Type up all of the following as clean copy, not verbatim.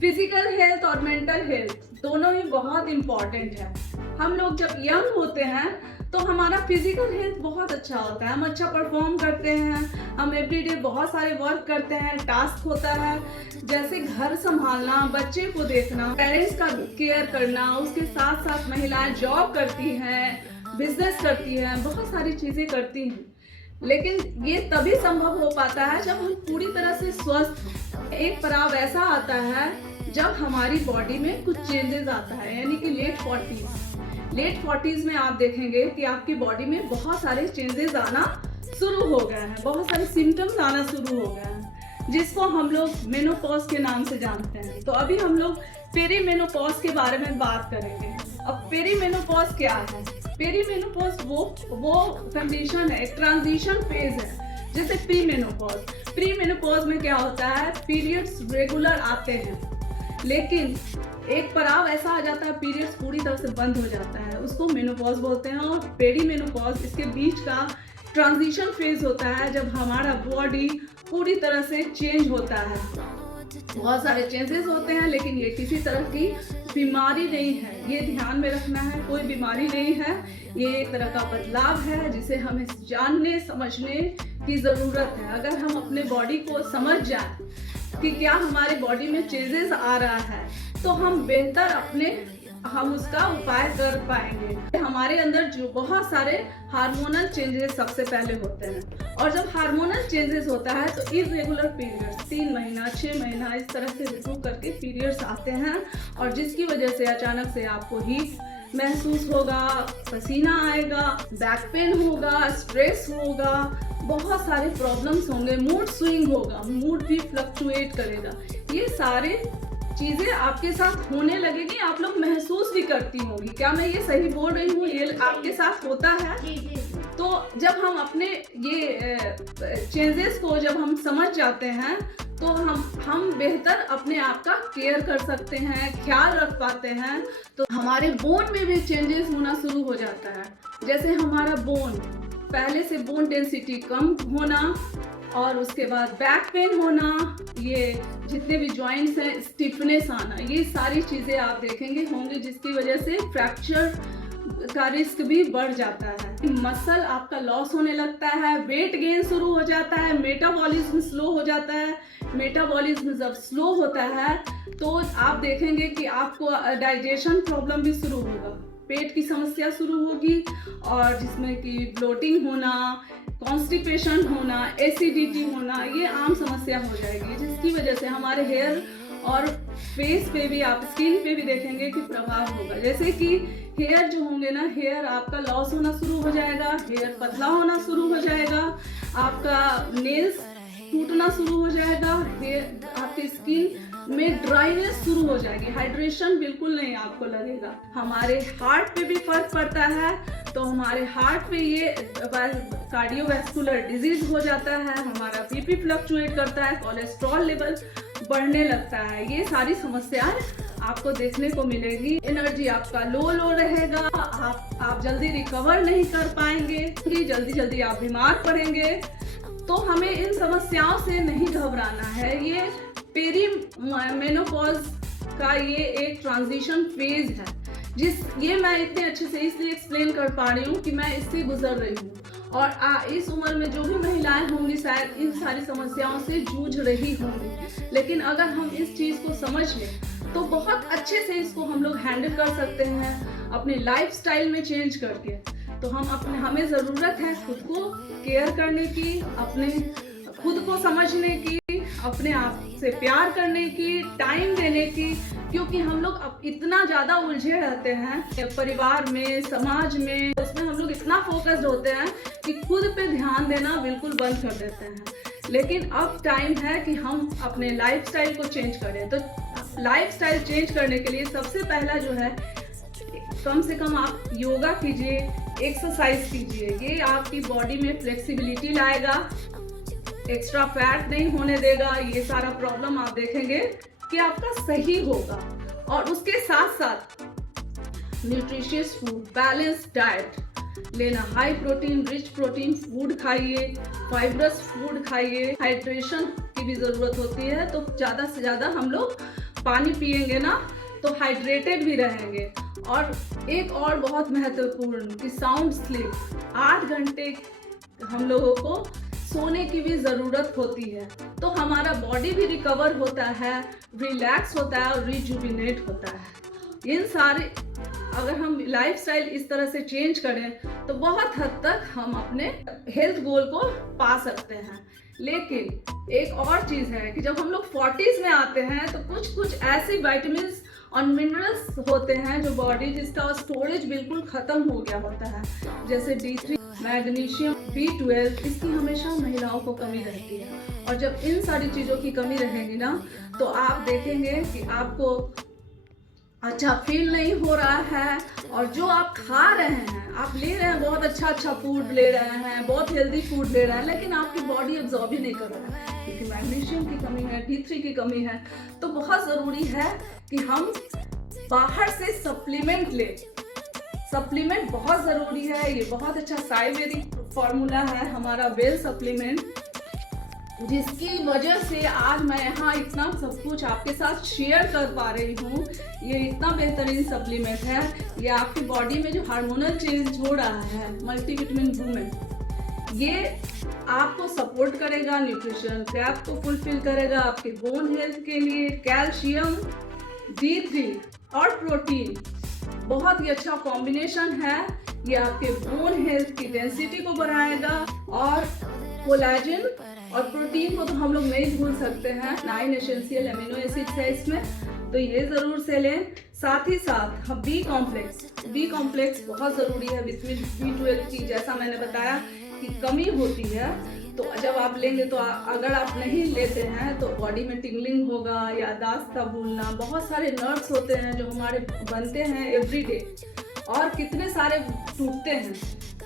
Physical health और mental health दोनों ही बहुत इम्पॉर्टेंट है। हम लोग जब यंग होते हैं तो हमारा फिजिकल हेल्थ बहुत अच्छा होता है, हम अच्छा परफॉर्म करते हैं, हम एवरीडे बहुत सारे वर्क करते हैं, टास्क होता है जैसे घर संभालना, बच्चे को देखना, पेरेंट्स का केयर करना, उसके साथ साथ महिलाएं जॉब करती हैं, बिजनेस करती हैं, बहुत सारी चीज़ें करती हैं। लेकिन ये तभी संभव हो पाता है जब हम पूरी तरह से स्वस्थ हों। एक पड़ाव ऐसा आता है जब हमारी बॉडी में कुछ चेंजेस आता है, यानी कि लेट 40s में आप देखेंगे कि आपकी बॉडी में बहुत सारे चेंजेस आना शुरू हो गए हैं, बहुत सारे सिम्टम्स आना शुरू हो गए हैं, जिसको हम लोग मेनोपॉज के नाम से जानते हैं। तो अभी हम लोग पेरीमेनोपॉज के बारे में बात करेंगे। अब पेरीमेनोपॉज क्या है? पेरीमेनोपॉज वो कंडीशन है, एक ट्रांजिशन फेज है, जैसे प्री मेनोपॉज में क्या होता है, पीरियड्स रेगुलर आते हैं, लेकिन एक पड़ाव ऐसा आ जाता है, पीरियड्स पूरी तरह से बंद हो जाता है, उसको मेनोपॉज बोलते हैं। और पेरीमेनोपॉज इसके बीच का ट्रांजिशन फेज होता है जब हमारा बॉडी पूरी तरह से चेंज होता है। बहुत सारे चेंजेस होते हैं, लेकिन ये किसी तरह की बीमारी नहीं है, ये ध्यान में रखना है, कोई बीमारी नहीं है, ये एक तरह का बदलाव है जिसे हमें जानने समझने की ज़रूरत है। अगर हम अपने बॉडी को समझ जाएं कि क्या हमारे बॉडी में चेंजेस आ रहा है, तो हम उसका उपाय कर पाएंगे। हमारे अंदर जो बहुत सारे हार्मोनल चेंजेस सबसे पहले होते हैं, और जब हार्मोनल चेंजेस होता है तो इरेगुलर पीरियड्स 3 महीना 6 महीना इस तरह से रुक करके पीरियड्स आते हैं, और जिसकी वजह से अचानक से आपको हीट महसूस होगा, पसीना आएगा, बैक पेन होगा, स्ट्रेस होगा, बहुत सारे प्रॉब्लम्स होंगे, मूड स्विंग होगा, मूड भी फ्लक्चुएट करेगा। ये सारे चीज़ें आपके साथ होने लगेगी, आप लोग महसूस भी करती होंगी। क्या मैं ये सही बोल रही हूँ? ये आपके साथ होता है। तो जब हम अपने ये चेंजेस को जब हम समझ जाते हैं तो हम बेहतर अपने आप का केयर कर सकते हैं, ख्याल रख पाते हैं। तो हमारे बोन में भी चेंजेस होना शुरू हो जाता है, जैसे हमारा बोन पहले से बोन डेंसिटी कम होना, और उसके बाद बैक पेन होना, ये जितने भी जॉइंट्स हैं स्टिफनेस आना, ये सारी चीज़ें आप देखेंगे होंगी, जिसकी वजह से फ्रैक्चर का रिस्क भी बढ़ जाता है। मसल आपका लॉस होने लगता है, वेट गेन शुरू हो जाता है, मेटाबॉलिज्म स्लो हो जाता है। मेटाबॉलिज्म जब स्लो होता है तो आप देखेंगे कि आपको डाइजेशन प्रॉब्लम भी शुरू होगा, पेट की समस्या शुरू होगी, और जिसमें कि ब्लोटिंग होना, कॉन्स्टिपेशन होना, एसिडिटी होना, ये आम समस्या हो जाएगी, जिसकी वजह से हमारे हेयर और फेस पे भी, आप स्किन पे भी देखेंगे कि प्रभाव होगा। जैसे कि हेयर जो होंगे ना, हेयर आपका लॉस होना शुरू हो जाएगा, हेयर पतला होना शुरू हो जाएगा, आपका नेल्स टूटना शुरू हो जाएगा, हेयर आपकी स्किन में ड्राइनेस शुरू हो जाएगी, हाइड्रेशन बिल्कुल नहीं आपको लगेगा। हमारे हार्ट पे भी फर्क पड़ता है, तो हमारे हार्ट पे ये कार्डियोवैस्कुलर डिजीज हो जाता है, हमारा बीपी फ्लक्चुएट करता है, कोलेस्ट्रॉल लेवल बढ़ने लगता है, ये सारी समस्याएं आपको देखने को मिलेगी। एनर्जी आपका लो रहेगा, आप जल्दी रिकवर नहीं कर पाएंगे, जल्दी आप बीमार पड़ेंगे। तो हमें इन समस्याओं से नहीं घबराना है। ये पेरीमेनोपॉज का ये एक ट्रांजिशन फेज है, ये मैं इतने अच्छे से इसलिए एक्सप्लेन कर पा रही हूँ कि मैं इससे गुजर रही हूँ, और इस उम्र में जो भी महिलाएं होंगी शायद इन सारी समस्याओं से जूझ रही होंगी। लेकिन अगर हम इस चीज़ को समझ लें तो बहुत अच्छे से इसको हम लोग हैंडल कर सकते हैं अपने लाइफस्टाइल में चेंज करके। तो हमें ज़रूरत है खुद को केयर करने की, अपने खुद को समझने की, अपने आप से प्यार करने की, टाइम देने की, क्योंकि हम लोग अब इतना ज़्यादा उलझे रहते हैं परिवार में, समाज में, उसमें हम लोग इतना फोकस्ड होते हैं कि खुद पे ध्यान देना बिल्कुल बंद कर देते हैं। लेकिन अब टाइम है कि हम अपने लाइफस्टाइल को चेंज करें। तो लाइफस्टाइल चेंज करने के लिए सबसे पहला जो है, कम से कम आप योगा कीजिए, एक्सरसाइज कीजिए, ये आपकी बॉडी में फ्लेक्सिबिलिटी लाएगा, एक्स्ट्रा फैट नहीं होने देगा, ये सारा प्रॉब्लम आप देखेंगे कि आपका सही होगा। और उसके साथ साथ न्यूट्रिशियस फूड, बैलेंस डाइट लेना, high protein rich protein food खाइए, फाइब्रस फूड खाइए, हाइड्रेशन की भी ज़रूरत होती है, तो ज़्यादा से ज़्यादा हम लोग पानी पिएंगे ना तो हाइड्रेटेड भी रहेंगे। और एक और बहुत महत्वपूर्ण कि साउंड स्लीप, 8 घंटे हम लोगों को सोने की भी ज़रूरत होती है, तो हमारा बॉडी भी रिकवर होता है, रिलैक्स होता है और रिजुविनेट होता है। इन सारे अगर हम लाइफस्टाइल इस तरह से चेंज करें तो बहुत हद तक हम अपने हेल्थ गोल को पा सकते हैं। लेकिन एक और चीज़ है कि जब हम लोग 40s में आते हैं तो कुछ ऐसी विटामिन और मिनरल्स होते हैं जो बॉडी जिसका स्टोरेज बिल्कुल ख़त्म हो गया होता है, जैसे D3, मैग्नीशियम, B12, इसकी हमेशा महिलाओं को कमी रहती है। और जब इन सारी चीज़ों की कमी रहेगी ना तो आप देखेंगे कि आपको अच्छा फील नहीं हो रहा है, और जो आप खा रहे हैं, आप ले रहे हैं बहुत अच्छा फूड ले रहे हैं, बहुत हेल्दी फूड ले रहे हैं, लेकिन आपकी बॉडी एब्जॉर्ब ही नहीं कर रहा है क्योंकि मैग्नीशियम की कमी है, D3 की कमी है। तो बहुत ज़रूरी है कि हम बाहर से सप्लीमेंट लें। सप्लीमेंट बहुत ज़रूरी है। ये बहुत अच्छा साइबेरिक फार्मूला है हमारा वेल सप्लीमेंट, जिसकी वजह से आज मैं यहाँ इतना सब कुछ आपके साथ शेयर कर पा रही हूँ। ये इतना बेहतरीन सप्लीमेंट है, ये आपकी बॉडी में जो हार्मोनल चेंज हो रहा है, मल्टीविटामिन वूमेन, ये आपको सपोर्ट करेगा, न्यूट्रिशन गैप को फुलफिल करेगा, आपके बोन हेल्थ के लिए कैल्शियम, D3 और प्रोटीन बहुत ही अच्छा कॉम्बिनेशन है। ये आपके बोन हेल्थ की डेंसिटी को बढ़ाएगा, और कोलेजन और प्रोटीन को तो हम लोग नहीं भूल सकते हैं, 9 एसेंशियल अमीनो एसिड्स है इसमें, तो ये ज़रूर से लें। साथ ही साथ हम बी कॉम्प्लेक्स बहुत ज़रूरी है। विटामिन B12 की जैसा मैंने बताया कि कमी होती है, तो जब आप लेंगे तो अगर आप नहीं लेते हैं तो बॉडी में टिंगलिंग होगा, याददाश्त का भूलना, बहुत सारे नर्व्स होते हैं जो हमारे बनते हैं एवरीडे और कितने सारे टूटते हैं।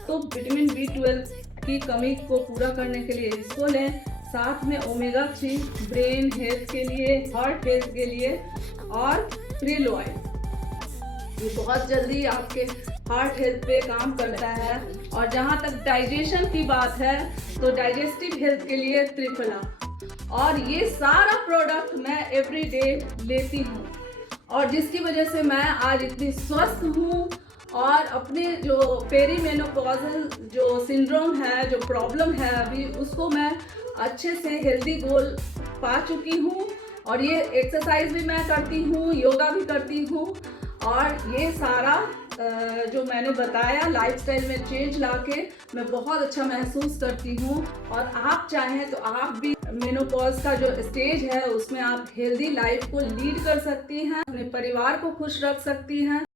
तो विटामिन B12 की कमी को पूरा करने के लिए इसको लें। साथ में ओमेगा 3 ब्रेन हेल्थ के लिए, हार्ट हेल्थ के लिए, और krill ऑयल, ये बहुत जल्दी आपके हार्ट हेल्थ पे काम करता है। और जहाँ तक डाइजेशन की बात है तो डाइजेस्टिव हेल्थ के लिए त्रिफला, और ये सारा प्रोडक्ट मैं एवरीडे लेती हूँ, और जिसकी वजह से मैं आज इतनी स्वस्थ हूँ। और अपने जो पेरीमेनोपॉजल जो सिंड्रोम है, जो प्रॉब्लम है अभी, उसको मैं अच्छे से हेल्दी गोल पा चुकी हूँ। और ये एक्सरसाइज भी मैं करती हूँ, योगा भी करती हूँ, और ये सारा जो मैंने बताया लाइफस्टाइल में चेंज लाके मैं बहुत अच्छा महसूस करती हूँ। और आप चाहें तो आप भी मेनोपॉज का जो स्टेज है उसमें आप हेल्दी लाइफ को लीड कर सकती हैं, अपने परिवार को खुश रख सकती हैं।